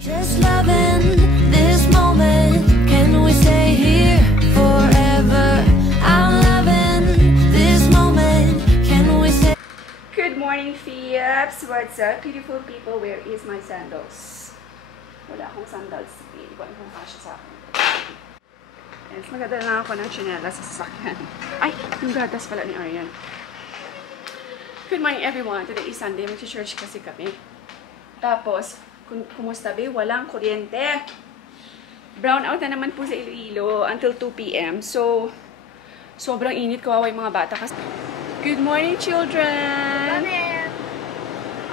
Just loving this moment. Can we stay here forever? I'm loving this moment. Can we stay? Good morning, Fiabs! What's up, beautiful people? Where is my sandals? Wala akong sandals. Hindi ko alam kung kasya sa akin. Yes, magdala na ako ng tsinelas sa sasakyan. Ay, yung gatas pala ni Arian. Good morning, everyone. Today is Sunday. Mag-church kasi kami. Tapos, kumusta ba? Walang kuryente. Brown out na naman po sa Iloilo until 2 p.m. So, sobrang init. Kawawa yung mga bata. Good morning, children!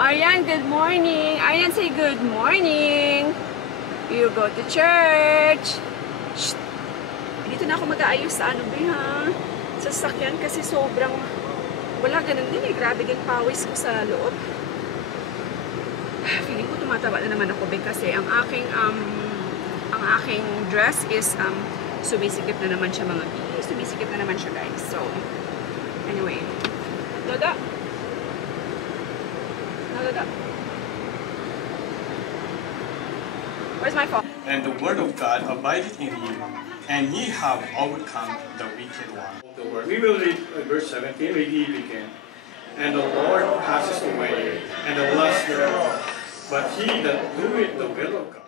Arian, good morning! Arian, say good morning! You go to church! Shh. Dito na ako mag-aayos sa ano ba ha? Sa sasakyan kasi sobrang wala ganun din eh. Grabe din pawis ko sa loob. Feeling ko tumataba na naman ako kasi ang aking dress is sumisikip na naman siya sumisikip na naman siya guys. So anyway, Dada. Where's my phone? And the word of God abideth in you, and ye have overcome the wicked one. We will read verse 17, read ye begin. And the Lord passes away, and the lust thereof, but he that doeth the will of God.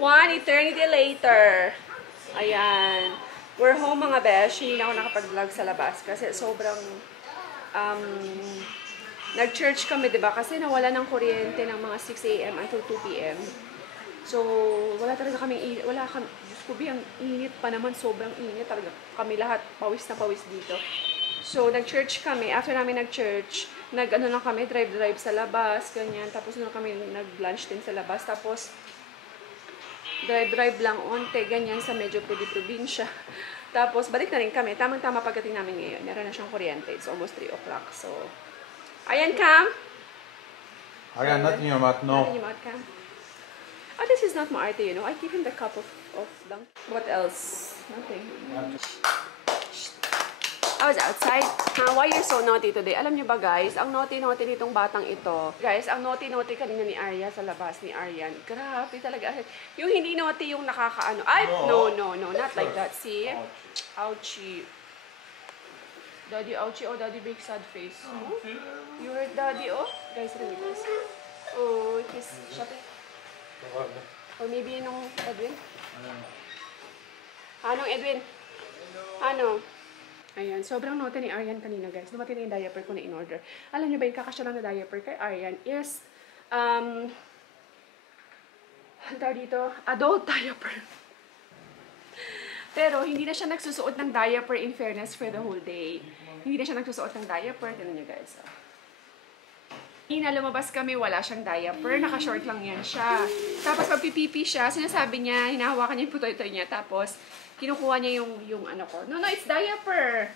One eternity later. Ayan. We're home mga besh. Hindi na ako nakapag-vlog sa labas kasi sobrang nag-church kami, diba? Kasi nawala ng kuryente ng mga 6 a.m. until 2 p.m. So, wala talaga kaming init. Diyos ko, ang init pa naman. Sobrang init talaga. Kami lahat, pawis na pawis dito. So, nag-church kami. After namin nag-church, nag-ano lang kami, drive sa labas, ganyan. Tapos, na kami nag-lunch din sa labas. Tapos, drive lang onte, ganyan sa medyo probinsya. Tapos, balik na rin kami. Tamang-tama pagdating namin ngayon. Meron na siyang kuryente. It's almost 3 o'clock. So, ayan, Cam. Ayan, not in your mouth, no. Not in your mouth, Cam. Oh, this is not Maarte, you know. I give him the cup of lang. What else? Nothing. I was outside. Why you're so naughty today? Alam niyo ba, guys, ang naughty-naughty nitong batang ito. Guys, ang naughty-naughty kanina ni Arya sa labas ni Aryan. Grabe talaga. Yung hindi naughty yung nakakaano. Ay, no, not like that. See? Ouchie. Daddy ouchie. Oh, daddy big sad face. Oh? You heard daddy, oh? Guys, read this. Oh, he's shopping. Or maybe nung Edwin? Anong Edwin? Ano? Ayan, sobrang nota ni Aryan kanina, guys. Dumating na yung diaper ko na in-order. Alam niyo ba, yung kakasya lang na diaper kay Aryan is, ang tawag dito, adult diaper. Pero, hindi na siya nagsusuot ng diaper in fairness for the whole day. Hindi na siya nagsusuot ng diaper. Tignan niyo, guys. Na lumabas kami, wala siyang diaper. Naka-short lang yan siya. Tapos, pag pipipi siya, sinasabi niya, hinahawakan niya yung putoy-toy niya. Tapos, kinukuha niya yung ano ko. No, it's diaper.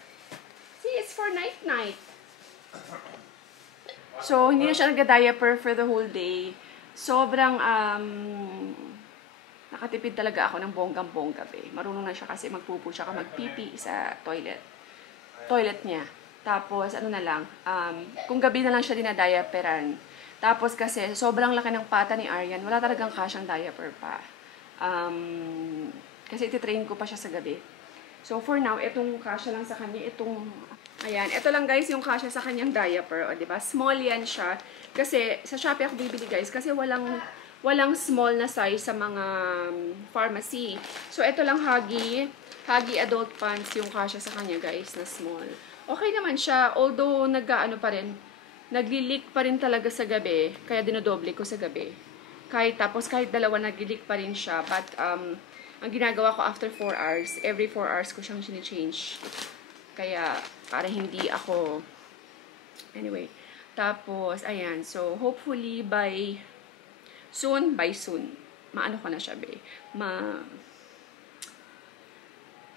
See, it's for night-night. So, hindi na siya nagda-diaper for the whole day. Sobrang, nakatipid talaga ako ng bonggang-bongga. Marunong na siya kasi magpupo siya magpipi sa toilet niya. Tapos, ano na lang, kung gabi na lang siya dinadiaperan. Tapos kasi, sobrang laki ng pata ni Aryan. Wala talagang kasyang diaper pa. Kasi ititrain ko pa siya sa gabi. So, for now, itong kasya lang sa kanya, ayan, ito lang guys, yung kasya sa kanyang diaper. O, diba? Small yan siya. Kasi, sa Shopee ako bibili guys, kasi walang small na size sa mga pharmacy. So, ito lang Huggy adult pants yung kasya sa kanya guys, na small. Okay naman siya, although naglilik pa rin talaga sa gabi, kaya dinodoble ko sa gabi. Kahit dalawa naglilik pa rin siya, but ang ginagawa ko after 4 hours, every 4 hours ko siyang sini-change. Kaya para hindi ako, anyway. Tapos, ayan, so hopefully by soon, maano ko na siya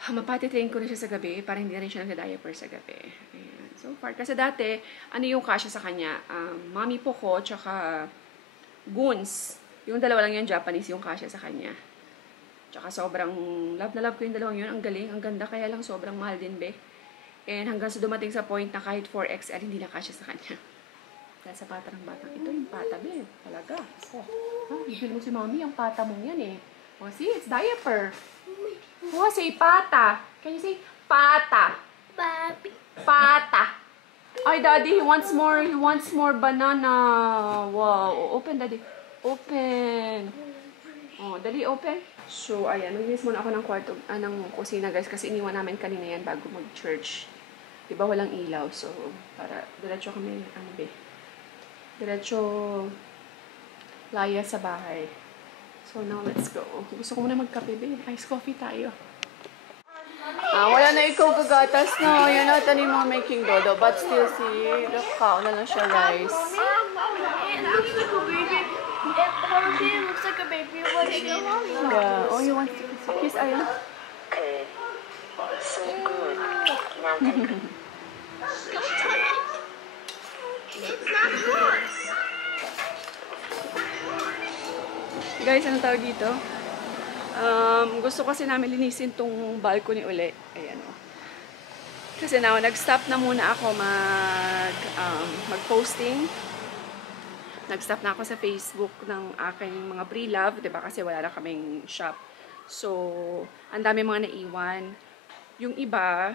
mapatitrain ko na siya sa gabi para hindi na rin siya nag-diaper sa gabi. Ayan. So far. Kasi dati, ano yung kasya sa kanya? Mami Poco, tsaka Goons. Yung dalawa lang yung Japanese yung kasya sa kanya. Tsaka sobrang love na love ko yung dalawang yun. Ang galing, ang ganda. Kaya lang sobrang mahal din, be. And hanggang sa dumating sa point na kahit 4XL, hindi na kasya sa kanya. Dahil sa pata ng batang ito, yung pata, be. Talaga. Bibili mo si mommy, yung pata mong yan, eh. Oh, see, it's diaper. Oh, say pata. Can you say pata? Papi. Pata. Ay, daddy, he wants more banana. Wow. Open, daddy. Open. Oh, dali, open. So, ayan. Maglinis muna ako ng kwarto, ng kusina, guys. Kasi iniwan namin kanina yan bago mag-church. Diba, walang ilaw. So, para diretso kami, diretso laya sa bahay. So, now, let's go. Gusto ko muna magkape, babe. Ice coffee tayo. Wala na ikaw gagatas, no? You're not anymore making dodo. But still, see, look how na lang siya rice. It looks like a baby. It looks like a baby. Yeah. Oh, he wants to kiss Ayla. Okay. So good. Now take it. It's not hot. Guys, anong tawag dito? Gusto kasi namin linisin tong balcony uli. Ayan, oh. Kasi now, nag-stop na muna ako mag-posting. Nag-stop na ako sa Facebook ng aking mga pre-love, diba? Kasi wala na kaming shop. So, ang dami mga naiwan. Yung iba,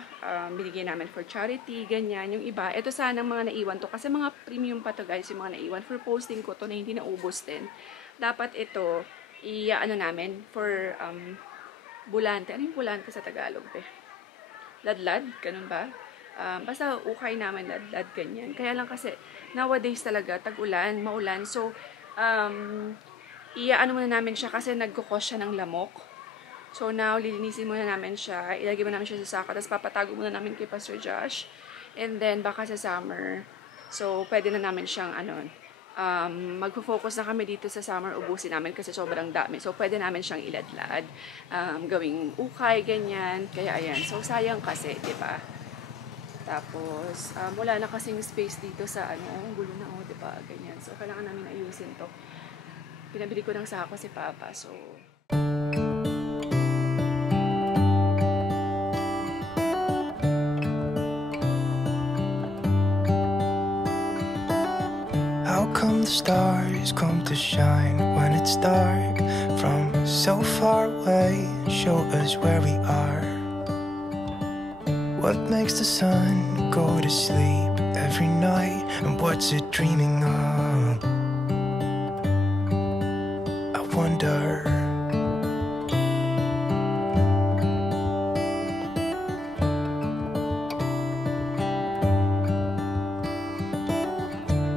binigay namin for charity, ganyan. Yung iba, ito sana mga naiwan to. Kasi mga premium pa to, guys, yung mga naiwan. For posting ko to na hindi naubos din. Dapat ito, ano namin, for bulante. Ano yung bulante sa Tagalog, eh? Ladlad, ganun ba? Basta ukay namin, ladlad, ganyan. Kaya lang kasi, nowadays talaga, tag-ulan, maulan. So, ano muna namin siya kasi nagkukos siya ng lamok. So, now, lilinisin muna namin siya. Ilagay muna namin siya sa sako. Tapos, papatago muna namin kay Pastor Josh. And then, baka sa summer. So, pwede na namin siyang, magpo-focus na kami dito sa summer, ubusin namin kasi sobrang dami. So, pwede namin siyang iladlad, gawing ukay, ganyan. Kaya, ayan. So, sayang kasi, diba? Tapos, wala na kasing space dito sa, gulo na, diba? Ganyan. So, kailangan namin ayusin to. Pinabili ko ng sako si Papa, so... How come the stars come to shine when it's dark from so far away and show us where we are? What makes the sun go to sleep every night and what's it dreaming of? I wonder.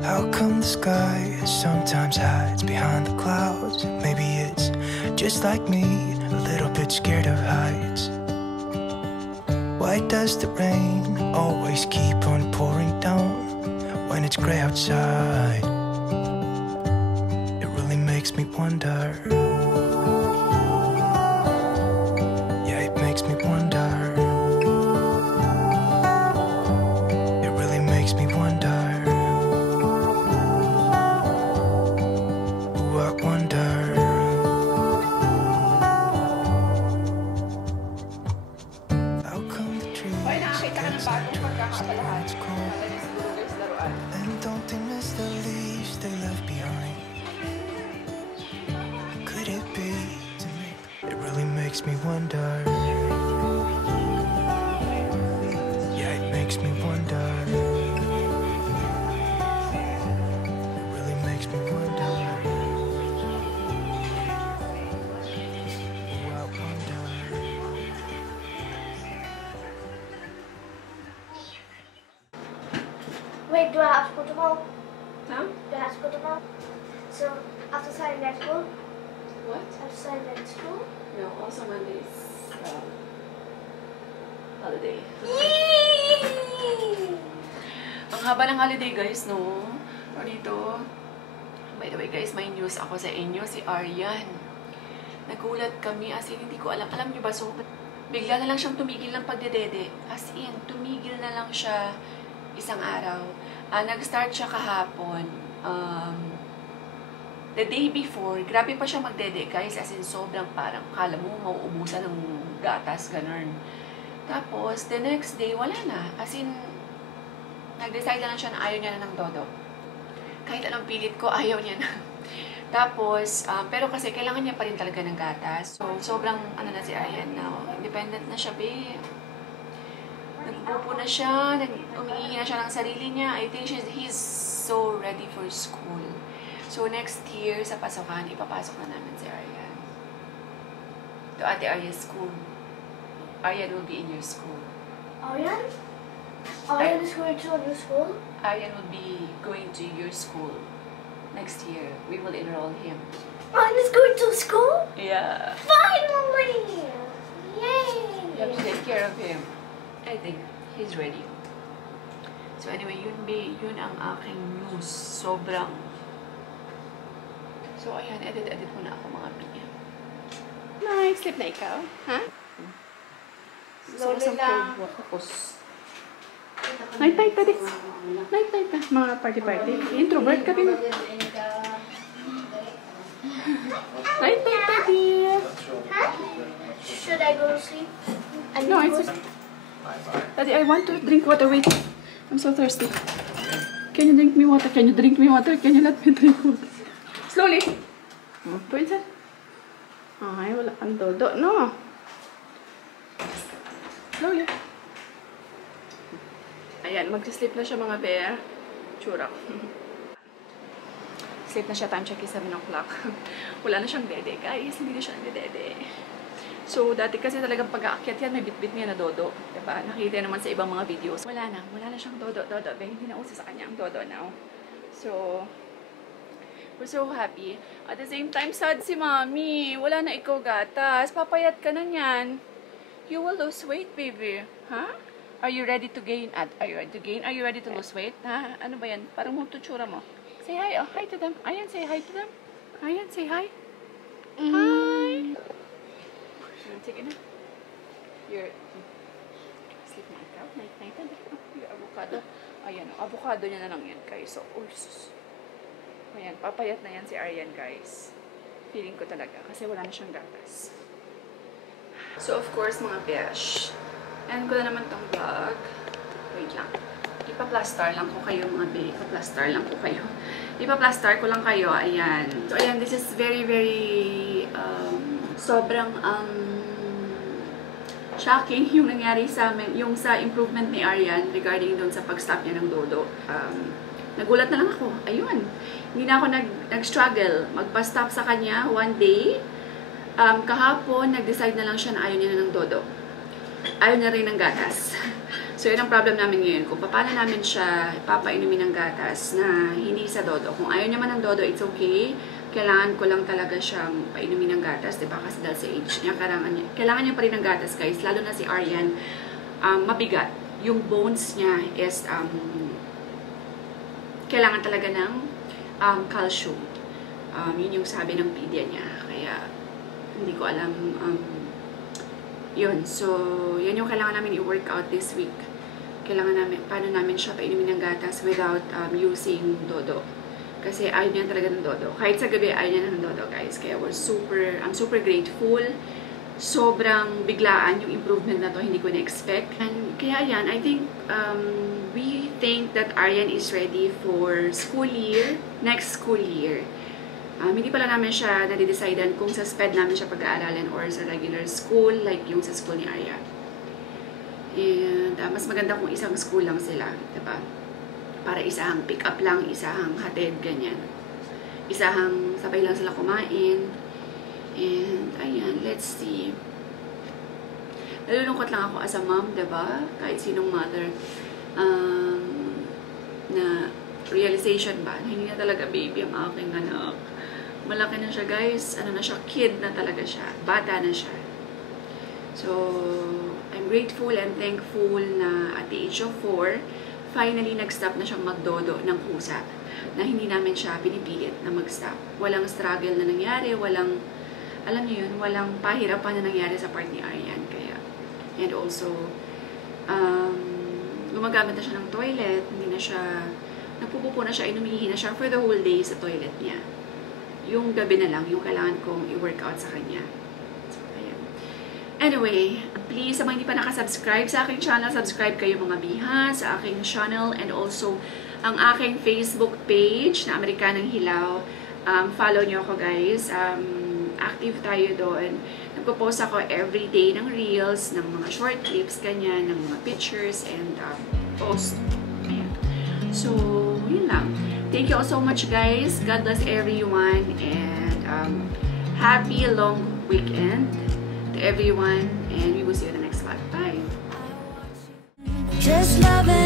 How come the sky sometimes hides behind the clouds? Maybe it's just like me, a little bit scared of heights. Why does the rain always keep on pouring down when it's gray outside? It really makes me wonder. Yeah, it makes me wonder. It really makes me wonder. And don't they miss the leaves they left behind? Could it be to me? It really makes me wonder. Yeah, it makes me wonder. It really makes me wonder. Oh, I wonder. Wait, do I have to go tomorrow? Huh? Do I have to go tomorrow? So, after starting that school? What? After starting that school? No, also Monday's holiday. Ang haba ng holiday, guys, no? O dito, by the way, guys, may news ako sa inyo, si Aryan. Nagulat kami, as in, hindi ko alam. Alam niyo ba, so, bigla na lang siyang tumigil ng pagdedede. As in, tumigil na lang siya isang araw. Nag-start siya kahapon. the day before, grabe pa siya magdede, guys. As in, sobrang parang, kala mo, mauubusan ng gatas, ganun. Tapos, the next day, wala na. As in, nag-decide na lang siya na ayaw niya na ng dodo. Kahit anong pilit ko, ayaw niya na. Tapos, pero kasi kailangan niya pa rin talaga ng gatas. So, sobrang, ano na si Aryan now, independent na siya, babe. Nagpupo na siya, umiihi na siya ng sarili niya. I think he's so ready for school. So, next year, sa pasokan, ipapasok na namin si Aryan. To Ate Arya's school. Aryan will be in your school. Aryan? Aryan is going to your school? Aryan will be going to your school. Next year, we will enroll him. Aryan is going to school? Yeah. Finally! Yay! You have to take care of him. I think he's ready. So anyway, yun ang aking news. Sobrang. So ayan, edit muna ako mga pinya. Nice, sleep na ikaw? Ha? Slowly lang. Night, Daddy. Night, mga party. Introvert ka din. Night, Daddy. Should I go to sleep? No, it's Daddy, I want to drink water. Wait. I'm so thirsty. Can you drink me water? Can you drink me water? Can you let me drink water? Slowly. Pwede. Ay, wala kang dodo. No. Slowly. Ayan, mag-sleep na siya mga bear. Churak. Sleep na siya. Time check is 7 o'clock. Wala na siyang dede, guys. Hindi na siya nagdedede. So, dati kasi talagang pag-aakyat yan, may bit-bit niya na dodo. Diba? Nakita naman sa ibang mga videos. Wala na siyang dodo. Hindi na uso sa kanya ang dodo now. So, we're so happy. At the same time, sad si Mommy. Wala na ikaw gatas. Papayat ka na niyan. You will lose weight, baby. Huh? Are you ready to gain? Are you ready to gain? Are you ready to lose weight? Ha? Ano ba yan? Parang magtutsura mo. Say hi. Oh, hi to them. Ayan, say hi to them. Ayan, say hi. Hi. Sige na. Your sleep na ikaw. Night. Your avocado. Ayan, avocado niya na lang yan, guys. So, ayan, papayat na yan si Aryan, guys. Feeling ko talaga. Kasi wala na siyang gatas. So, of course, mga besh. And ko na naman tong vlog. Wait lang. Ipa-plastar lang ko kayo, mga be. Ipa-plastar lang ko kayo. Ipa-plastar ko lang kayo. Ayan. So, ayan. This is very, very sobrang shocking yung nangyari sa amin, yung sa improvement ni Aryan regarding doon sa pag-stop niya ng dodo. Nagulat na lang ako. Ayun. Hindi na ako nag-struggle. Magpa-stop sa kanya one day. Kahapon, nag-decide na lang siya na ayaw niya na ng dodo. Ayaw niya rin ng gatas. So, yun ang problem namin ngayon. Kung paano namin siya papainumin ng gatas na hindi sa dodo. Kung ayaw niya man ng dodo, it's okay. Kailangan ko lang talaga siyang painumin ng gatas, diba? Kasi dahil sa age niya, kailangan niya pa rin ng gatas, guys. Lalo na si Aryan, mabigat. Yung bones niya is, kailangan talaga ng calcium. Yun yung sabi ng pedia niya. Kaya, hindi ko alam, yun. So, yan yung kailangan namin i-workout this week. Kailangan namin, paano namin siya painumin ng gatas without using dodo. Kasi ayaw niya talaga ng dodo. Kahit sa gabi, ayaw niya ng dodo, guys. Kaya I'm super grateful. Sobrang biglaan yung improvement na to. Hindi ko na-expect. And kaya yan, I think, we think that Aryan is ready for school year, next school year. Hindi pala namin siya nadidecidean kung sa SPED namin siya pag-aaralan or sa regular school, like yung sa school ni Arya. And mas maganda kung isang school lang sila, diba? Para isahang pick up lang, isahang hatid, ganyan. Isahang sabay lang sila kumain. And ayan, let's see. Nalulungkot lang ako as a mom, diba? Kahit sinong mother. Na realization ba, na hindi na talaga baby ang aking anak. Malaki na siya, guys. Ano na siya, kid na talaga siya. Bata na siya. So, I'm grateful and thankful na at the age of 4, finally nag-stop na siyang magdodo ng pusa. Na hindi namin siya pinipilit na mag-stop. Walang struggle na nangyari, walang, alam niyo yun, walang pahirapan na nangyari sa part ni Aryan. Kaya, and also, gumagamit na siya ng toilet, hindi na siya, nagpupupo na siya, inumihi na siya for the whole day sa toilet niya. yung gabi na lang, yung kailangan kong i-workout sa kanya. So, ayan. Anyway, please, sa mga hindi pa nakasubscribe sa aking channel, subscribe kayo mga biha sa aking channel, and also ang aking Facebook page na Amerikanang Hilaw. Follow nyo ako, guys. Active tayo doon. Nagpo-post ako everyday ng reels, ng mga short clips, ganyan, ng mga pictures, and post. Ayan. So, yun lang. Thank you all so much, guys. God bless everyone, and happy long weekend to everyone, and we will see you in the next vlog. Bye! Just loving